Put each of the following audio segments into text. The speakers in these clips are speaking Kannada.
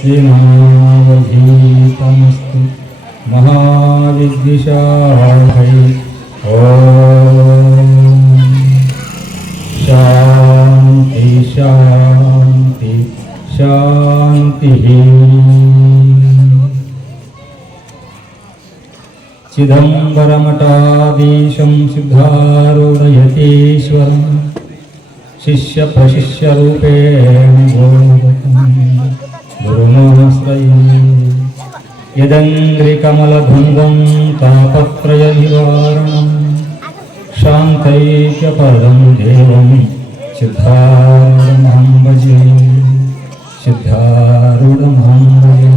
तेजस्विनावधीतमस्तु महाविद्विषावहै ॐ शान्ति शान्ति शान्तिः। चिदम्बरमठाधीशं सिद्धारूढयतीश्वरं शिष्यप्रशिष्यरूपेण गुरुमाश्रये यदङ्घ्रिकमलभङ्गं तापत्रयनिवारणम् शान्तैक्यपदं देवं सिद्धारूढमहं भजे सिद्धारूढमहं भजे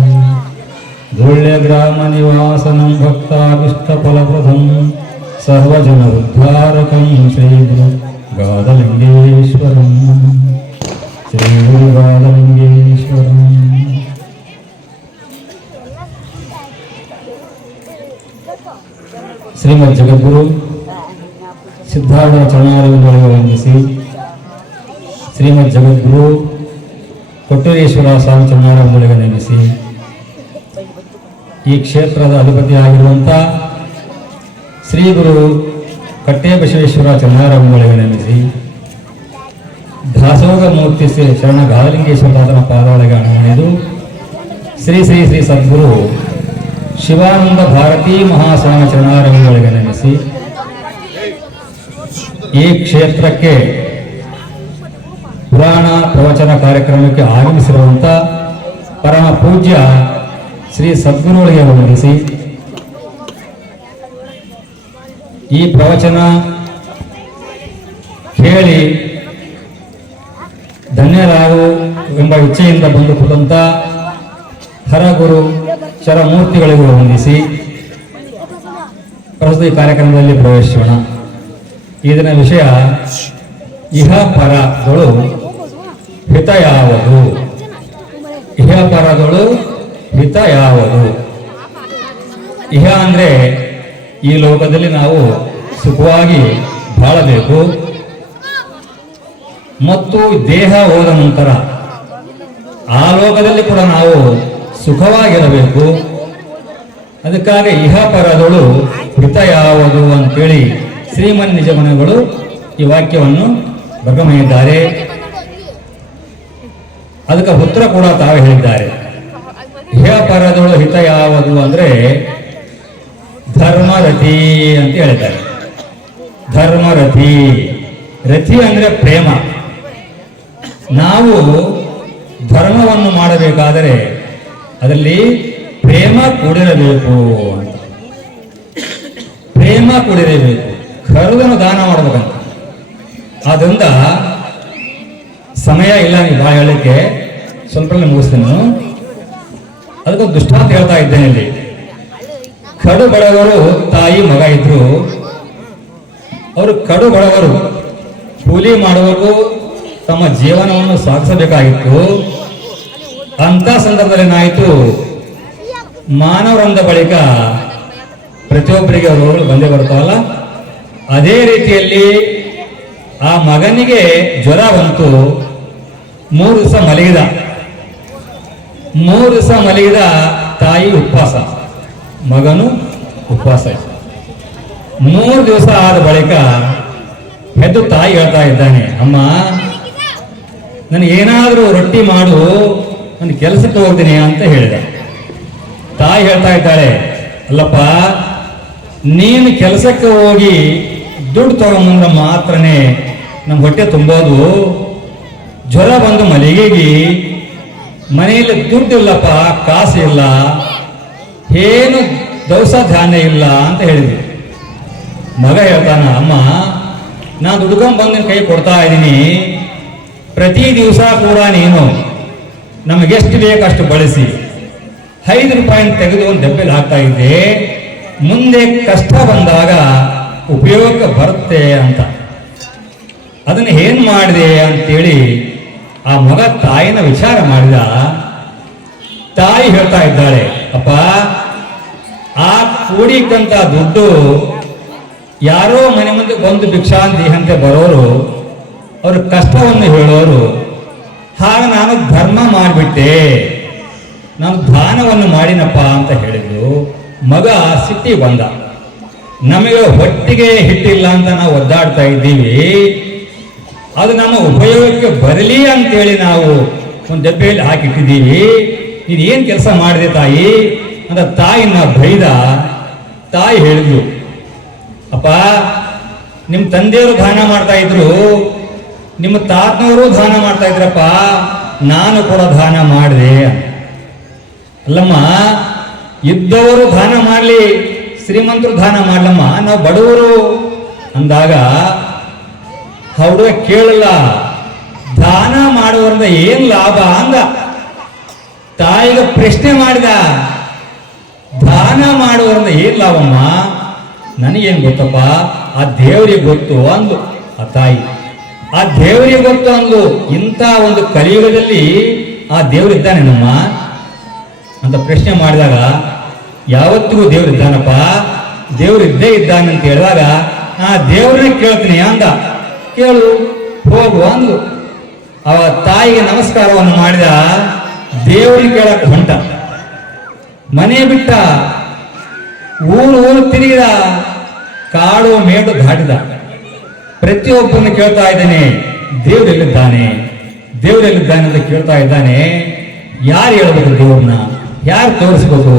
धूल्यग्रामनिवासनं भक्ताभिष्टफलप्रदं सर्वजनोद्धारकं श्रीगुरु गादलिङ्गेश्वरं श्रीगुरुगादलिङ्गेश्वरम् ಶ್ರೀಮದ್ ಜಗದ್ಗುರು ಸಿದ್ಧಾರ್ಥ ಚರಣಾರವಿಂದಗಳಿಗೆ ವಂದಿಸಿ ಶ್ರೀಮದ್ ಜಗದ್ಗುರು ಕೊಟ್ಟೂರೇಶ್ವರ ಸ್ವಾಮಿ ಚರಣಾರವಿಂದಗಳಿಗೆ ನೇಮಿಸಿ ಈ ಕ್ಷೇತ್ರದ ಅಧಿಪತಿಯಾಗಿರುವಂಥ ಶ್ರೀ ಗುರು ಕಟ್ಟೆ ಬಸವೇಶ್ವರ ಚರಣಾರವಿಂದಗಳಿಗೆ ನೇಮಿಸಿ ದಾಸೋಗ ಮೂರ್ತಿ ಶ್ರೀ ಶರಣ ಗಾದಲಿಂಗೇಶ್ವರ ಪಾದಾಳಿಗೆ ಪಾದಗಳಿಗೆ ಶ್ರೀ ಶ್ರೀ ಶ್ರೀ ಸದ್ಗುರು ಶಿವಾನಂದ ಭಾರತೀ ಮಹಾಸ್ವಾಮಿ ಚರಣಾರವಿಂದಗಳಿಗೆ ನೆನೆಸಿ ಈ ಕ್ಷೇತ್ರಕ್ಕೆ ಪುರಾಣ ಪ್ರವಚನ ಕಾರ್ಯಕ್ರಮಕ್ಕೆ ಆಗಮಿಸಿರುವಂಥ ಪರಮ ಪೂಜ್ಯ ಶ್ರೀ ಸದ್ಗುರುಗಳಿಗೆ ವಂದಿಸಿ ಈ ಪ್ರವಚನ ಕೇಳಿ ಧನ್ಯರಾಗು ಎಂಬ ಇಚ್ಛೆಯಿಂದ ಬಂದು ಕೂತಂತ ಹರಗುರು ಶರಮೂರ್ತಿಗಳಿಗೂ ವಂದಿಸಿ ಪ್ರಸ್ತುತ ಕಾರ್ಯಕ್ರಮದಲ್ಲಿ ಪ್ರವೇಶಿಸೋಣ. ಇದರ ವಿಷಯ ಇಹ ಪರಗಳು ಹಿತ ಯಾವುದು ಇಹ ಪರಗಳು ಹಿತ ಯಾವುದು ಇಹ ಅಂದ್ರೆ ಈ ಲೋಕದಲ್ಲಿ ನಾವು ಸುಖವಾಗಿ ಬಾಳಬೇಕು. ಮತ್ತು ದೇಹ ಹೋದ ನಂತರ ಆ ಲೋಕದಲ್ಲಿ ಕೂಡ ನಾವು ಸುಖವಾಗಿರಬೇಕು. ಅದಕ್ಕಾಗಿ ಇಹ ಪರದಳು ಹಿತ ಯಾವುದು ಅಂತೇಳಿ ಶ್ರೀಮನ್ ನಿಜಮನಗಳು ಈ ವಾಕ್ಯವನ್ನು ಬರ್ಗಮಯಿದ್ದಾರೆ ಅದಕ್ಕೆ ಉತ್ತರ ಕೂಡ ತಾವು ಹೇಳಿದ್ದಾರೆ. ಇಹ ಪರದಳು ಹಿತ ಯಾವುದು ಅಂದ್ರೆ ಧರ್ಮರಥಿ ಅಂತ ಹೇಳಿದ್ದಾರೆ. ಧರ್ಮರಥಿ. ರಥಿ ಅಂದ್ರೆ ಪ್ರೇಮ. ನಾವು ಧರ್ಮವನ್ನು ಮಾಡಬೇಕಾದರೆ ಅದರಲ್ಲಿ ಪ್ರೇಮ ಕೂಡಿರಬೇಕು ಅಂತ. ಪ್ರೇಮ ಕೂಡಿರಬೇಕು. ಕರುದನ್ನು ದಾನ ಮಾಡಬೇಕಂತ. ಆದ್ರಿಂದ ಸಮಯ ಇಲ್ಲ ನೀವು ಭಾಳ ಹೇಳಲಿಕ್ಕೆ ಸ್ವಲ್ಪ ಮುಗಿಸ್ತೇನೆ ನಾನು. ಅದಕ್ಕೊಂದು ದುಷ್ಟಾಂತ ಹೇಳ್ತಾ ಇದ್ದೇನೆ ಇಲ್ಲಿ. ಕಡು ಬಡವರು ತಾಯಿ ಮಗ ಇದ್ರು. ಅವರು ಕಡು ಬಡವರು ಕೂಲಿ ಮಾಡುವವರು ತಮ್ಮ ಜೀವನವನ್ನು ಸಾಗಿಸಬೇಕಾಗಿತ್ತು. ಅಂತ ಸಂದರ್ಭದಲ್ಲಿ ಏನಾಯಿತು ಮಾನವರಂದ ಬಳಿಕ ಪ್ರತಿಯೊಬ್ಬರಿಗೆ ರೋಗಗಳು ಬಂದೇ ಬರ್ತಾವಲ್ಲ ಅದೇ ರೀತಿಯಲ್ಲಿ ಆ ಮಗನಿಗೆ ಜ್ವರ ಬಂತು. ಮೂರು ದಿವಸ ಮಲಗಿದ. ಮೂರು ದಿವಸ ಮಲಗಿದ ತಾಯಿ ಉಪವಾಸ. ಮಗನು ಉಪವಾಸ. ಮೂರು ದಿವಸ ಆದ ಬಳಿಕ ಎದ್ದು ತಾಯಿ ಹೇಳ್ತಾ ಇದ್ದಾನೆ, ಅಮ್ಮ, ನನಗೇನಾದರೂ ರೊಟ್ಟಿ ಮಾಡು ನಾನು ಕೆಲಸಕ್ಕೆ ಹೋಗ್ತೀನಿ ಅಂತ ಹೇಳಿದೆ. ತಾಯಿ ಹೇಳ್ತಾ ಇದ್ದಾಳೆ, ಅಲ್ಲಪ್ಪ, ನೀನು ಕೆಲಸಕ್ಕೆ ಹೋಗಿ ದುಡ್ಡು ತಗೊಂಬಂದ್ರೆ ಮಾತ್ರನೇ ನಮ್ಮ ಹೊಟ್ಟೆ ತುಂಬೋದು. ಜ್ವರ ಬಂದು ಮಲಗಿಗಿ, ಮನೆಯಲ್ಲಿ ದುಡ್ಡು ಇಲ್ಲಪ್ಪ, ಕಾಸು ಇಲ್ಲ, ಏನು ದವಸ ಧಾನ್ಯ ಇಲ್ಲ ಅಂತ ಹೇಳಿದ್ವಿ ಮಗ ಹೇಳ್ತಾನ, ಅಮ್ಮ, ನಾನು ದುಡ್ಕೊಂಡ್ ಬಂದು ಕೈ ಕೊಡ್ತಾ ಇದ್ದೀನಿ. ಪ್ರತಿ ದಿವಸ ಕೂಡ ನೀನು ನಮಗೆಷ್ಟು ಬೇಕಷ್ಟು ಬಳಸಿ. ಐದು ರೂಪಾಯಿ ತೆಗೆದು ಒಂದು ಡಬ್ಬೆಲಿ ಹಾಕ್ತಾ ಇದ್ದೆ. ಮುಂದೆ ಕಷ್ಟ ಬಂದಾಗ ಉಪಯೋಗಕ್ಕೆ ಬರುತ್ತೆ ಅಂತ. ಅದನ್ನು ಏನ್ ಮಾಡಿದೆ ಅಂತೇಳಿ ಆ ಮಗ ತಾಯಿನ ವಿಚಾರ ಮಾಡಿದ. ತಾಯಿ ಹೇಳ್ತಾ ಇದ್ದಾಳೆ, ಅಪ್ಪ, ಆ ಕೂಡಿಕಂತ ದುಡ್ಡು ಯಾರೋ ಮನೆ ಮುಂದೆ ಬಂದು ಭಿಕ್ಷಾಂತಿ ಅಂತ ಬರೋರು, ಅವ್ರ ಕಷ್ಟವನ್ನು ಹೇಳೋರು ಹಾಗೆ ನಾನು ಧರ್ಮ ಮಾಡಿಬಿಟ್ಟೆ. ನಾನು ದಾನವನ್ನು ಮಾಡಿನಪ್ಪ ಅಂತ ಹೇಳಿದ್ರು. ಮಗ ಸಿಟ್ಟಿ ಬಂದ. ನಮಗೆ ಹೊಟ್ಟಿಗೆ ಹಿಟ್ಟಿಲ್ಲ ಅಂತ ನಾವು ಒದ್ದಾಡ್ತಾ ಇದ್ದೀವಿ. ಅದು ನಮ್ಮ ಉಪಯೋಗಕ್ಕೆ ಬರಲಿ ಅಂತೇಳಿ ನಾವು ಒಂದು ಡಬ್ಬೆಯಲ್ಲಿ ಹಾಕಿಟ್ಟಿದ್ದೀವಿ. ನೀನು ಏನು ಕೆಲಸ ಮಾಡಿದೆ ತಾಯಿ? ಅಂತ ತಾಯಿನ ಬೈದ ತಾಯಿ ಹೇಳಿದ್ಲು. ಅಪ್ಪ ನಿಮ್ಮ ತಂದೆಯವರು ದಾನ ಮಾಡ್ತಾ ಇದ್ರು. ನಿಮ್ಮ ತಾತನವರು ದಾನ ಮಾಡ್ತಾ ಇದ್ರಪ್ಪ, ನಾನು ಕೂಡ ದಾನ ಮಾಡಿದೆ ಅಲ್ಲಮ್ಮ, ಇದ್ದವರು ದಾನ ಮಾಡಲಿ, ಶ್ರೀಮಂತರು ದಾನ ಮಾಡ್ಲಮ್ಮ. ನಾವು ಬಡವರು ಅಂದಾಗ ಹುಡುಗ ಕೇಳಲ್ಲ, ದಾನ ಮಾಡುವರಿಂದ ಏನ್ ಲಾಭ ಅಂದ. ತಾಯಿಗೆ ಪ್ರಶ್ನೆ ಮಾಡಿದ, ದಾನ ಮಾಡುವರಿಂದ ಏನ್ ಲಾಭಮ್ಮ? ನನಗೇನು ಗೊತ್ತಪ್ಪ, ಆ ದೇವರಿಗೆ ಗೊತ್ತು ಅಂದು ಆ ತಾಯಿ. ಆ ದೇವರಿಗೆ ಗೊತ್ತು ಅಂದು ಇಂಥ ಒಂದು ಕಲಿಯುಗದಲ್ಲಿ ಆ ದೇವರಿದ್ದಾನೆ ನಮ್ಮ ಅಂತ ಪ್ರಶ್ನೆ ಮಾಡಿದಾಗ, ಯಾವತ್ತಿಗೂ ದೇವ್ರು ಇದ್ದಾನಪ್ಪ? ದೇವ್ರು ಇದ್ದೇ ಇದ್ದಾನೆ ಅಂತ ಹೇಳಿದಾಗ ಆ ದೇವ್ರನ್ನ ಕೇಳ್ತೀನಿ ಅಂದ. ಕೇಳು, ಹೋಗು ಅಂದು ಅವ ತಾಯಿಗೆ ನಮಸ್ಕಾರವನ್ನು ಮಾಡಿದ ದೇವ್ರಿಗೆ ಕೇಳಕ್ ಹೊಂಟ. ಮನೆ ಬಿಟ್ಟ, ಊರು ಊರು ತಿರುಗಿದ, ಕಾಡು ಮೇಡು ದಾಟಿದ. ಪ್ರತಿಯೊಬ್ಬರನ್ನು ಕೇಳ್ತಾ ಇದ್ದಾನೆ ದೇವರೆಲ್ಲಿದ್ದಾನೆ ದೇವರೆಲ್ಲಿದ್ದಾನೆ ಅಂತ ಕೇಳ್ತಾ ಇದ್ದಾನೆ. ಯಾರು ಹೇಳಬೇಕು ದೇವ್ರನ್ನ? ಯಾರು ತೋರಿಸ್ಬೇಕು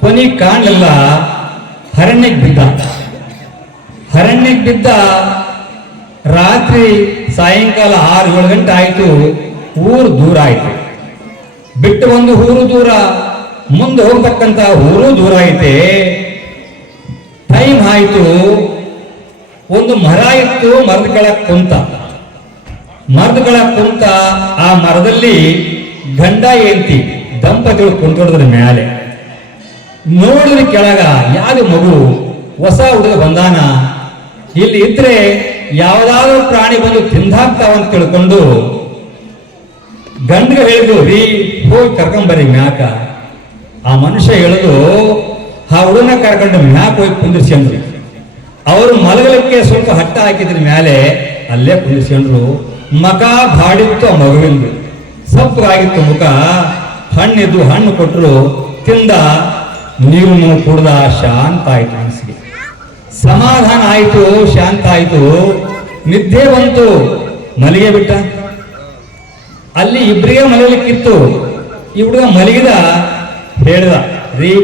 ಕೊನೆ ಕಾಣಲಿಲ್ಲ ಹರಣ್ಯಕ್ಕೆ ಬಿದ್ದ. ಹರಣ್ಯಕ್ಕೆ ಬಿದ್ದ, ರಾತ್ರಿ ಸಾಯಂಕಾಲ ಆರು ಏಳು ಗಂಟೆ ಆಯಿತು, ಊರು ದೂರ ಆಯಿತು. ಬಿಟ್ಟು ಒಂದು ಊರು ದೂರ, ಮುಂದೆ ಹೋಗ್ತಕ್ಕಂಥ ಊರು ದೂರ ಐತೆ. ಟೈಮ್ ಆಯಿತು ಒಂದು ಮರ ಇತ್ತು ಮರದ ಕೆಳಗೆ ಕುಂತ. ಮರದ ಕೆಳಗೆ ಕುಂತ ಆ ಮರದಲ್ಲಿ ಗಂಡ ಏಂತಿ ದಂಪತಿಗಳು ಕುಂತೊಡದ್ರ ಮೇಲೆ ನೋಡಿದ್ರೆ ಕೆಳಗ ಯಾವ್ದು ಮಗು, ಹೊಸ ಹುಡುಗ ಬಂದಾನ? ಇಲ್ಲಿ ಇದ್ರೆ ಯಾವ್ದಾದ್ರು ಪ್ರಾಣಿ ಬಂದು ತಿಂದಾಕ್ತಾವಂತ ತಿಳ್ಕೊಂಡು ಗಂಡ ಹೇಳಿದ್ರು ರೀ, ಹೋಗಿ ಕರ್ಕೊಂಬರಿ ಮ್ಯಾಕ. ಆ ಮನುಷ್ಯ ಹೇಳಿದ್ರು ಆ ಹುಡುಗನ ಕರ್ಕೊಂಡು ಮ್ಯಾಕ್ ಹೋಗಿ ಕುಂದಿರ್ಸ್ಕೊಂಡ್ರು ಅವರು ಮಲಗಲಿಕ್ಕೆ ಸ್ವಲ್ಪ ಹಟ್ಟ ಹಾಕಿದ್ರ ಮೇಲೆ ಅಲ್ಲೇ ಕುಳಿಸ್ಕೊಂಡ್ರು ಮಕ ಬಾಡಿತ್ತು ಆ ಮಗುವಿಂದು. ಸಪ್ಪಗಾಗಿತ್ತು ಮುಖ, ಹಣ್ಣಿದ್ದು ಹಣ್ಣು ಕೊಟ್ಟರು ತಿಂದ ನೀರು ಕುಡ್ದ ಶಾಂತ ಆಯ್ತು ಮನಸ್ಸಿಗೆ. ಸಮಾಧಾನ ಆಯಿತು, ಶಾಂತ ಆಯಿತು. ನಿದ್ದೆ ಬಂತು, ಮಲಿಗೆ ಬಿಟ್ಟ. ಅಲ್ಲಿ ಇಬ್ಬರಿಗೆ ಮಲಗಲಿಕ್ಕಿತ್ತು. ಈ ಮಲಗಿದ, ಹೇಳ್ದ, ರೀ,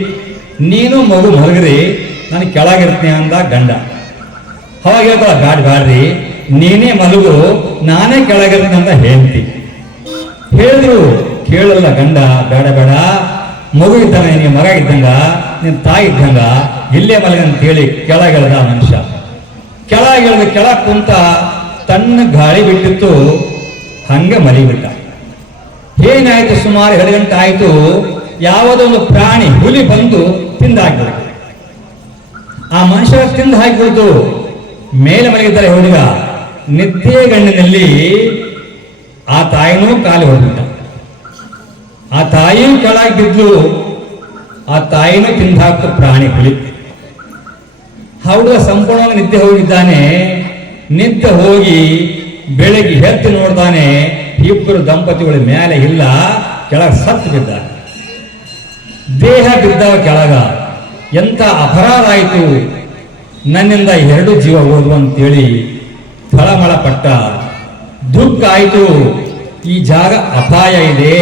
ನೀನು ಮಗು ಮಲಗ್ರಿ ನಾನು ಕೆಳಗಿರ್ತೀನಿ ಅಂದ ಗಂಡ. ಅವಾಗ ಹೇಳ್ತಾಳ ಗಾಡಿ ಬ್ಯಾಡ್ರಿ, ನೀನೇ ಮಲಗು, ನಾನೇ ಕೆಳಗಿರ್ತೀನಿ ಅಂತ ಹೇಳ್ತಿ ಹೇಳಿದ್ರು, ಕೇಳಲ್ಲ ಗಂಡ, ಬೇಡ ಬೇಡ, ಮಗು ಇದ್ದಂಗ ನೀನು ಮಗ ಇದ್ದಂಗ, ನಿನ್ ತಾಯಿ ಇದ್ದಂಗ, ಇಲ್ಲೇ ಮಲಗ ಅಂತ ಹೇಳಿ ಕೆಳಗೆಳ್ದ ಮನುಷ್ಯ. ಕೆಳಗೆಳ್ದ ಕೆಳ ಕುಂತ ತನ್ನ ಗಾಳಿ ಬಿಟ್ಟಿತ್ತು, ಹಂಗೆ ಮಲಿಬಿಟ್ಟ ಏನಾಯ್ತು ಸುಮಾರು ಎರಡು ಗಂಟೆ ಆಯಿತು, ಯಾವುದೋ ಒಂದು ಪ್ರಾಣಿ ಹುಲಿ ಬಂದು ತಿಂದು ಹಾಕ್ಬಿಡ್ತು ಆ ಮನುಷ್ಯ ತಿಂದು ಹಾಕಿಬಿಡ್ತು ಮೇಲೆ ಮಲಗಿದ್ದಾರೆ ಹುಡುಗ. ನಿದ್ದೆ ಗಣ್ಣಿನಲ್ಲಿ ಆ ತಾಯಿನೂ ಕಾಲು ಹೋಗಿದ್ದ ಆ ತಾಯಿಯೂ ಕೆಳಗೆ ಬಿದ್ದು ಆ ತಾಯಿನೂ ತಿಂದು ಹಾಕ ಪ್ರಾಣಿ ಹುಳಿ ಹುಡುಗ ಸಂಪೂರ್ಣವಾಗಿ ನಿದ್ದೆ ಹೋಗಿದ್ದಾನೆ. ನಿದ್ದೆ ಹೋಗಿ ಬೆಳಗ್ಗೆ ಹೆತ್ತು ನೋಡ್ತಾನೆ ಇಬ್ಬರು ದಂಪತಿಗಳ ಮೇಲೆ ಇಲ್ಲ, ಕೆಳಗೆ ಸತ್ತು ಬಿದ್ದ ದೇಹ ಬಿದ್ದವ ಕೆಳಗ. ಎಂತ ಅಪರಾಧ ಆಯಿತು? ನನ್ನಿಂದ ಎರಡು ಜೀವ ಹೋದ್ವು ಅಂತೇಳಿ ಫಳಮಳ ಪಟ್ಟ ದುಃಖ ಆಯಿತು. ಈ ಜಾಗ ಅಪಾಯ ಇದೆ.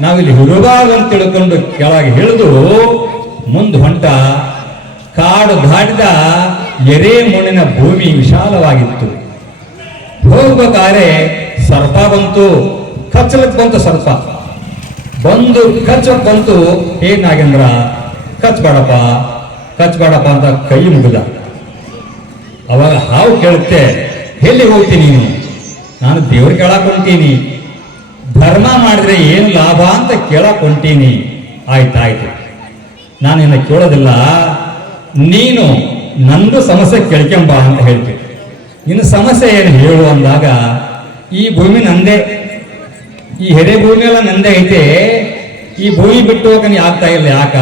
ನಾವಿಲ್ಲಿ ಹುಡುಗಾರು ಅಂತ ತಿಳ್ಕೊಂಡು ಕೆಳಗೆ ಹಿಡಿದು ಮುಂದೆ ಹೊಂಟ. ಕಾಡು ದಾಟಿದ ಎರೆ ಮುಣ್ಣಿನ ಭೂಮಿ ವಿಶಾಲವಾಗಿತ್ತು. ಹೋಗ್ಬೇಕಾದ್ರೆ ಸರ್ಪ ಬಂತು. ಕಚ್ಚಲಕ್ಕೆ ಬಂತು ಸರ್ಪ. ಬಂದು ಕಚ್ಚಕ್ಕೆ ಬಂತು. ಹೇ ನಾಗೇಂದ್ರ ಕಚ್ಬೇಡಪ್ಪ ಕಚ್ಬೇಡಪ್ಪ ಅಂತ ಕೈ ಮುಗಿದ. ಅವಾಗ ಹಾವು ಕೇಳುತ್ತೆ, ಎಲ್ಲಿ ಹೋಗ್ತೀನಿ ನೀನು? ನಾನು ದೇವ್ರು ಕೇಳಕ್ ಹೊಂಟೀನಿ. ಧರ್ಮ ಮಾಡಿದ್ರೆ ಏನು ಲಾಭ ಅಂತ ಕೇಳಕ್ ಹೊಂಟೀನಿ. ಆಯ್ತಾಯ್ತು ನಾನು ನಿನ್ನ ಕೇಳೋದಿಲ್ಲ. ನೀನು ನಂದು ಸಮಸ್ಯೆ ಕೇಳ್ಕೊಂಬ ಅಂತ ಹೇಳ್ತೀನಿ ನಿನ್ನ ಸಮಸ್ಯೆ ಏನು ಹೇಳು ಅಂದಾಗ, ಈ ಭೂಮಿ ನಂದೇ. ಈ ಹೆರೆ ಭೂಮಿ ಎಲ್ಲ ನಂದೇ ಐತೆ. ಈ ಭೂಮಿ ಬಿಟ್ಟು ಹೋಗಕ್ಕೆ ಆಗ್ತಾ ಇಲ್ಲ ಯಾಕ?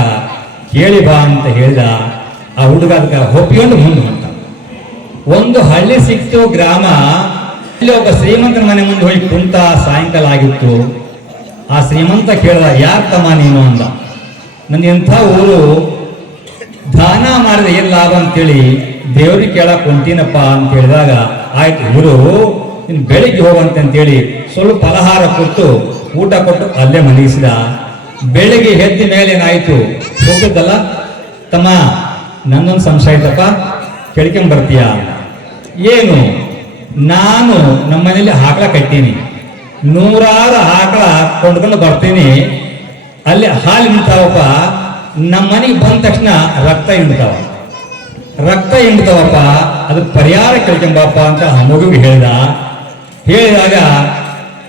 ಕೇಳಿ ಬಾ ಅಂತ ಹೇಳಿದ, ಆ ಹುಡುಗ ಒಪ್ಪಿಕೊಂಡು ಮುಂದೆ ಹೊಂಟ ಒಂದು ಹಳ್ಳಿ ಸಿಕ್ತು ಗ್ರಾಮ, ಅಲ್ಲಿ ಒಬ್ಬ ಶ್ರೀಮಂತನ ಮನೆ ಮುಂದೆ ಹೋಗಿ ಕುಂತ ಸಾಯಂಕಾಲ ಆಗಿತ್ತು. ಆ ಶ್ರೀಮಂತ ಕೇಳ್ದ, ಯಾರ್ ತಮ್ಮ ನೀನು? ಅಂದ. ನನ್ನ ಎಂಥ ಊರು, ದಾನ ಮಾಡಿದ ಏನು ಲಾಭ ಅಂತೇಳಿ ದೇವ್ರಿಗೆ ಕೇಳಕ್ ಕುಂತೀನಪ್ಪ ಅಂತ ಹೇಳಿದಾಗ, ಆಯ್ತು ನೀನು ಬೆಳಿಗ್ಗೆ ಹೋಗಂತೇಳಿ ಅಂತೇಳಿ ಸ್ವಲ್ಪ ಫಲಹಾರ ಕೊಟ್ಟು ಊಟ ಕೊಟ್ಟು ಅಲ್ಲೇ ಮಲಗಿಸಿದ. ಬೆಳಿಗ್ಗೆ ಎದ್ದ ಮೇಲೆ ಏನಾಯ್ತು? ಹೋಗಿದ್ದಲ್ಲ ತಮ್ಮ ನನ್ನೊಂದು ಸಂಶಯ ಇತ್ತಪ್ಪ. ಕೇಳ್ಕೊಂಡ್ ಬರ್ತೀಯ? ಏನು? ನಾನು ನಮ್ಮ ಮನೇಲಿ ಆಕಳ ಕಟ್ಟೀನಿ ನೂರಾರು ಆಕಳ ಕೊಂಡ್ಕೊಂಡು ಬರ್ತೀನಿ. ಅಲ್ಲಿ ಹಾಲು ಹಿಂಡ್ತಾವಪ್ಪ. ನಮ್ಮ ಮನೆಗೆ ಬಂದ ತಕ್ಷಣ ರಕ್ತ ಹಿಂಡ್ತಾವ. ರಕ್ತ ಹಿಂಡ್ತಾವಪ್ಪ. ಅದು ಪರಿಹಾರ ಕೇಳ್ಕೊಂಬಪ್ಪ ಅಂತ ಆ ಮಗುವಿಗೆ ಹೇಳ್ದ. ಹೇಳಿದಾಗ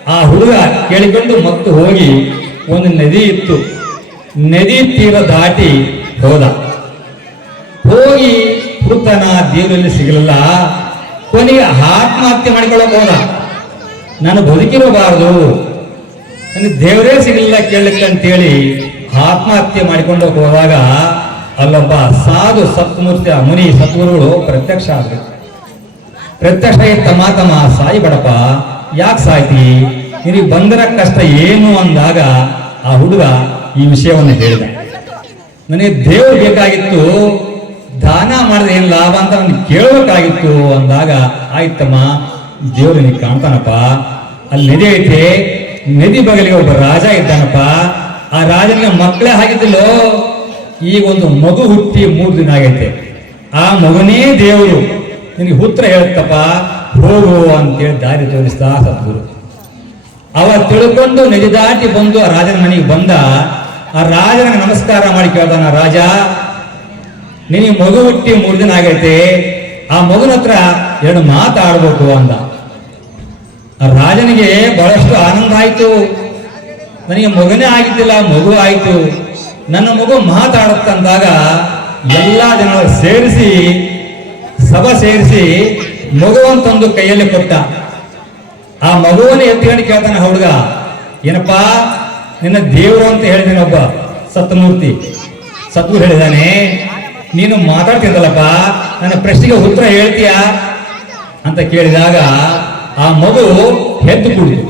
ಆ ಹುಡುಗ ಕೇಳಿಕೊಂಡು ಮತ್ತೆ ಹೋಗಿ ಒಂದು ನದಿ ಇತ್ತು. ನದಿ ತೀರ ದಾಟಿ ಹೋದ. ಹೋಗಿ ಪುತನ ದೇವರಲ್ಲಿ ಸಿಗಲಿಲ್ಲ. ಕೊನೆಗೆ ಆತ್ಮಹತ್ಯೆ ಮಾಡಿಕೊಳ್ಳಕ್ಕೆ ಹೋದ. ನಾನು ಬದುಕಿರಬಾರದು. ನನಗೆ ದೇವರೇ ಸಿಗಲಿಲ್ಲ ಕೇಳಲಿಕ್ಕೆ ಅಂತೇಳಿ ಆತ್ಮಹತ್ಯೆ ಮಾಡಿಕೊಂಡು ಹೋದಾಗ ಅಲ್ಲೊಬ್ಬ ಸಾಧು ಸತ್ಮೂರ್ತಿ ಮುನಿ ಸತ್ಗುರುಗಳು ಪ್ರತ್ಯಕ್ಷ ಆದ್ರು. ಪ್ರತ್ಯಕ್ಷ ತಮ್ಮ ತಮ್ಮ ಸಾಯಿ ಬಡಪ್ಪ ಯಾಕೆ ಸಾಯ್ತಿ? ನಿನಗೆ ಬಂದರ ಕಷ್ಟ ಏನು ಅಂದಾಗ ಆ ಹುಡುಗ ಈ ವಿಷಯವನ್ನು ಹೇಳಿದ. ನನಗೆ ದೇವ್ರು ಬೇಕಾಗಿತ್ತು, ದಾನ ಮಾಡಿದ್ರೆ ಏನು ಲಾಭ ಅಂತ ನನಗೆ ಕೇಳಬೇಕಾಗಿತ್ತು ಅಂದಾಗ, ಆಯ್ತಮ್ಮ, ದೇವ್ರು ನಿನಗೆ ಕಾಣ್ತಾನಪ್ಪ. ಅಲ್ಲಿ ನದಿ ಐತೆ, ನದಿ ಬಗಲಿಗೆ ಒಬ್ಬ ರಾಜ ಇದ್ದಾನಪ್ಪ. ಆ ರಾಜನ ಮಕ್ಕಳೇ ಆಗಿದ್ದಿಲ್ಲೋ. ಈಗ ಒಂದು ಮಗು ಹುಟ್ಟಿ ಮೂರು ದಿನ ಆಗೈತೆ. ಆ ಮಗನೇ ದೇವರು. ನಿನಗೆ ಉತ್ತರ ಹೇಳ್ತಪ್ಪ ಹೋಗು ಅಂತೇಳಿ ದಾರಿ ತೋರಿಸ್ತಾ ಸದ್ಗುರು. ಅವ ತಿಳ್ಕೊಂಡು ನದಿ ದಾಟಿ ಬಂದು ಆ ರಾಜನ ಮನೆಗೆ ಬಂದ, ಆ ರಾಜನಿಗೆ ನಮಸ್ಕಾರ ಮಾಡಿ ಕೇಳ್ದಾನ ರಾಜ, ನಿನಗೆ ಮಗು ಹುಟ್ಟಿ ಮೂರು ದಿನ ಆಗೈತೆ, ಆ ಮಗುನ ಹತ್ರ ಎರಡು ಮಾತಾಡ್ಬೇಕು ಅಂದ. ಆ ರಾಜನಿಗೆ ಬಹಳಷ್ಟು ಆನಂದ ಆಯ್ತು. ನನಗೆ ಮಗನೇ ಆಗಿದ್ದಿಲ್ಲ, ಮಗು ಆಯ್ತು. ನನ್ನ ಮಗು ಮಾತಾಡುತ್ತಂದಾಗ ಎಲ್ಲಾ ಜನ ಸೇರಿಸಿ, ಸಭಾ ಸೇರಿಸಿ ಮಗುವನ್ನು ತಂದು ಕೈಯಲ್ಲಿ ಕೊಟ್ಟ. ಆ ಮಗುವನ್ನು ಎತ್ಕೊಂಡು ಕೇಳ್ತಾನೆ ಹುಡುಗ. ಏನಪ್ಪಾ, ನಿನ್ನ ದೇವರು ಅಂತ ಹೇಳಿದಾನೆ ಒಬ್ಬ ಸತ್ಯಮೂರ್ತಿ ಸತ್ಗುರು ಹೇಳಿದಾನೆ, ನೀನು ಮಾತಾಡ್ತಿದ್ದಲ್ಲಪ್ಪ, ನನ್ನ ಪ್ರಶ್ನೆಗೆ ಉತ್ತರ ಹೇಳ್ತೀಯಾ? ಅಂತ ಕೇಳಿದಾಗ ಆ ಮಗು ಹೆದ್ದು ಕೂಡಿದೆ.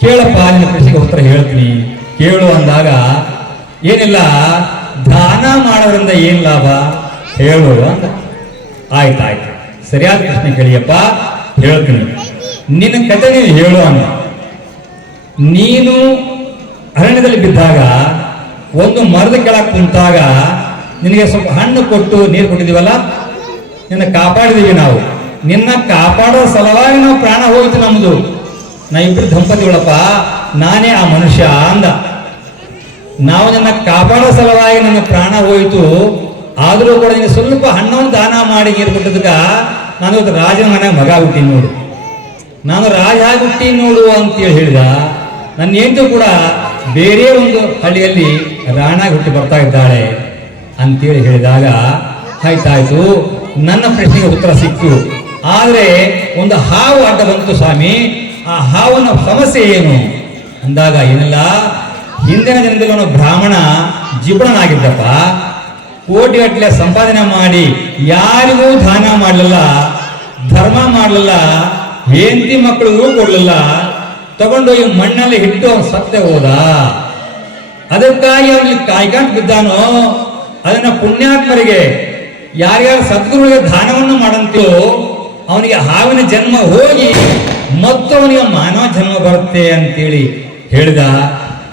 ಕೇಳಪ್ಪ, ನಿನ್ನ ಪ್ರಶ್ನೆಗೆ ಉತ್ತರ ಹೇಳ್ತೀನಿ. ಕೇಳು ಅಂದಾಗ, ಏನಿಲ್ಲ, ದಾನ ಮಾಡೋದ್ರಿಂದ ಏನ್ ಲಾಭ? ಹೇಳು ಅಂತ. ಆಯ್ತಾಯ್ತು. ಸರಿಯಾದ ಪ್ರಶ್ನೆ ಕೇಳಿಯಪ್ಪ, ಹೇಳ್ತೀನಿ. ನಿನ್ನ ಕತೆ ನೀನು ಹೇಳು ಅಂದ. ನೀನು ಅರಣ್ಯದಲ್ಲಿ ಬಿದ್ದಾಗ, ಒಂದು ಮರದ ಕೆಳಗೆ ಕುಂತಾಗ, ನಿನಗೆ ಸ್ವಲ್ಪ ಹಣ್ಣು ಕೊಟ್ಟು ನೀರು ಕೊಟ್ಟಿದ್ದೀವಲ್ಲ? ನಿನ್ನ ಕಾಪಾಡಿದೀವಿ ನಾವು. ನಿನ್ನ ಕಾಪಾಡೋ ಸಲುವಾಗಿ ನಾವು ಪ್ರಾಣ ಹೋಯ್ತು ನಮ್ದು ನಾ ಇಬ್ರು ದಂಪತಿಗಳಪ್ಪ, ನಾನೇ ಆ ಮನುಷ್ಯ ಅಂದ. ನಾವು ನಿನ್ನ ಕಾಪಾಡೋ ಸಲುವಾಗಿ ನನ್ನ ಪ್ರಾಣ ಹೋಯಿತು. ಆದರೂ ಕೂಡ ನೀನು ಸ್ವಲ್ಪ ಹಣ್ಣನ್ನು ದಾನ ಮಾಡಿ ನೀರು ಕೊಟ್ಟದಕ್ಕ ನಾನು ರಾಜನ ಮನೆಯಾಗ ಮಗ ಹುಟ್ಟೀನಿ ನೋಡು. ನಾನು ರಾಜ ಹುಟ್ಟಿ ನೋಡು ಅಂತೇಳಿ ಹೇಳಿದ, ನನ್ನ ಹೆಂಡತಿ ಕೂಡ ಬೇರೆ ಒಂದು ಹಳ್ಳಿಯಲ್ಲಿ ರಾಣಾಗಿ ಹುಟ್ಟಿ ಬರ್ತಾ ಇದ್ದಾಳೆ ಅಂತೇಳಿ ಹೇಳಿದಾಗ, ಆಯ್ತಾಯ್ತು, ನನ್ನ ಪ್ರಶ್ನೆಗೆ ಉತ್ತರ ಸಿಕ್ತು. ಆದರೆ ಒಂದು ಹಾವು ಅಡ್ಡ ಬಂತು ಸ್ವಾಮಿ. ಆ ಹಾವನ ಸಮಸ್ಯೆ ಏನು? ಅಂದಾಗ, ಏನಿಲ್ಲ, ಹಿಂದಿನ ದಿನದಲ್ಲಿ ಅವನು ಬ್ರಾಹ್ಮಣ ಕೋಟಿ ಕೋಟಿಗಟ್ಟಲೆ ಸಂಪಾದನೆ ಮಾಡಿ, ಯಾರಿಗೂ ದಾನ ಮಾಡಲಿಲ್ಲ, ಧರ್ಮ ಮಾಡಲಿಲ್ಲ ಹೆಂಡತಿ ಮಕ್ಕಳಿಗೂ ಕೊಡ್ಲಿಲ್ಲ ತಗೊಂಡೋಗಿ ಮಣ್ಣಲ್ಲಿ ಹಿಟ್ಟು ಅವನು ಸತ್ತೆ ಹೋದ. ಅದಕ್ಕಾಗಿ ಅವನಿಗೆ ಕಾಯ್ಕಾಂತ ಬಿದ್ದಾನೋ? ಅದನ್ನ ಪುಣ್ಯಾತ್ಮರಿಗೆ, ಯಾರ್ಯಾರು ಸದ್ಗುರುಗಳಿಗೆ ದಾನವನ್ನು ಮಾಡಂತೀವೋ ಅವನಿಗೆ ಹಾವಿನ ಜನ್ಮ ಹೋಗಿ ಮತ್ತು ಅವನಿಗೆ ಮಾನವ ಜನ್ಮ ಬರುತ್ತೆ ಅಂತೇಳಿ ಹೇಳಿದ.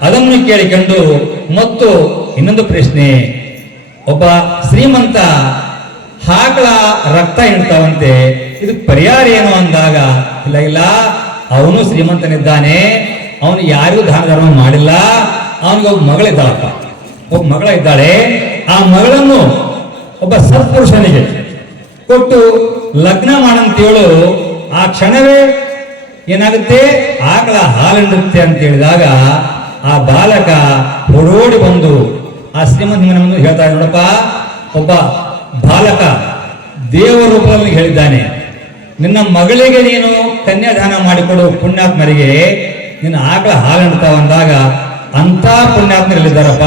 ಅದನ್ನು ಕೇಳಿಕೊಂಡು, ಮತ್ತು ಇನ್ನೊಂದು ಪ್ರಶ್ನೆ, ಒಬ್ಬ ಶ್ರೀಮಂತ ಹಾಕಳ ರಕ್ತ ಹಿಂಡ್ತಾವಂತೆ. ಇದು ಪರಿಹಾರ ಏನು ಅಂದಾಗ, ಇಲ್ಲ ಇಲ್ಲ, ಅವನು ಶ್ರೀಮಂತನಿದ್ದಾನೆ, ಅವನು ಯಾರಿಗೂ ದಾನ ಧರ್ಮ ಮಾಡಿಲ್ಲ, ಅವನಿಗೆ ಒಬ್ಬ ಮಗಳಿದ್ದಾಳಪ್ಪ. ಒಬ್ಬ ಮಗಳ ಇದ್ದಾಳೆ ಆ ಮಗಳನ್ನು ಒಬ್ಬ ಸತ್ಪುರುಷನಿಗೆ ಕೊಟ್ಟು ಲಗ್ನ ಮಾಡಂತೇಳು, ಆ ಕ್ಷಣವೇ ಏನಾಗುತ್ತೆ? ಆಕಳ ಹಾಲಿಡುತ್ತೆ ಅಂತ ಹೇಳಿದಾಗ, ಆ ಬಾಲಕ ಓಡೋಡಿ ಬಂದು, ಆ ಶ್ರೀಮಂತ ಹೇಳ್ತಾ ನೋಡಪ್ಪ, ಒಬ್ಬ ಬಾಲಕ ದೇವರ ರೂಪದಲ್ಲಿ ಹೇಳಿದ್ದಾನೆ. ನಿನ್ನ ಮಗಳಿಗೆ ನೀನು ಕನ್ಯಾದಾನ ಮಾಡಿಕೊಡು ಪುಣ್ಯಾತ್ಮರಿಗೆ. ನಿನ್ನ ಆಕಳ ಹಾಲು ಹಿಂಡ್ತಾವ ಅಂದಾಗ ಅಂತ ಪುಣ್ಯಾತ್ಮರಲ್ಲಿದ್ದಾರಪ್ಪ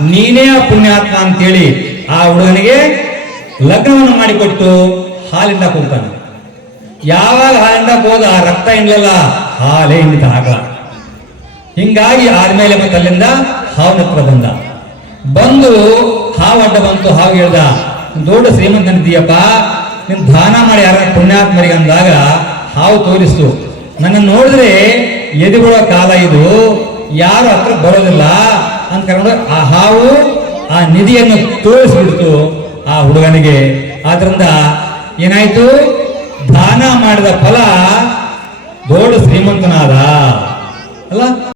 ನೀನೇ ಆ ಪುಣ್ಯಾತ್ಮ ಅಂತೇಳಿ ಆ ಹುಡುಗನಿಗೆ ಲಗ್ನವನ್ನು ಮಾಡಿಕೊಟ್ಟು ಹಾಲಿಂದ ಹೋಗ್ತಾನೆ ಯಾವಾಗ ಹಾಲಿಂದ ಹೋದ ಆ ರಕ್ತ ಹಿಂಡ್ಲಲ್ಲ ಹಾಲೇ ಹಿಂಡಿದ ಆಕಳ ಹಿಂಗಾಗಿ ಆದ್ಮೇಲೆ ಮತ್ತೆ ಅಲ್ಲಿಂದ ಹಾವು ಹತ್ರ ಬಂದ. ಬಂದು ಹಾವು ಅಡ್ಡ ಬಂತು, ಹಾವು ಹೇಳ್ದ, ದೊಡ್ಡ ಶ್ರೀಮಂತನಿದ್ದೀಯಪ್ಪ ನೀನ್ ದಾನ ಮಾಡಿ ಯಾರ ಪುಣ್ಯಾತ್ಮರಿಗೆ ಅಂದಾಗ ಹಾವು ತೋರಿಸ್ತು. ನನ್ನ ನೋಡಿದ್ರೆ ಎದುಗುವ ಕಾಲ ಇದು, ಯಾರು ಹತ್ರ ಬರೋದಿಲ್ಲ ಅಂತ ಕರ್ಕೊಂಡು ಆ ಹಾವು ಆ ನಿಧಿಯನ್ನು ತೋರಿಸ್ಬಿಡ್ತು ಆ ಹುಡುಗನಿಗೆ. ಆದ್ರಿಂದ ಏನಾಯ್ತು? ದಾನ ಮಾಡಿದ ಫಲ ದೊಡ್ಡ ಶ್ರೀಮಂತನಾದ. ಅಲ್ಲ?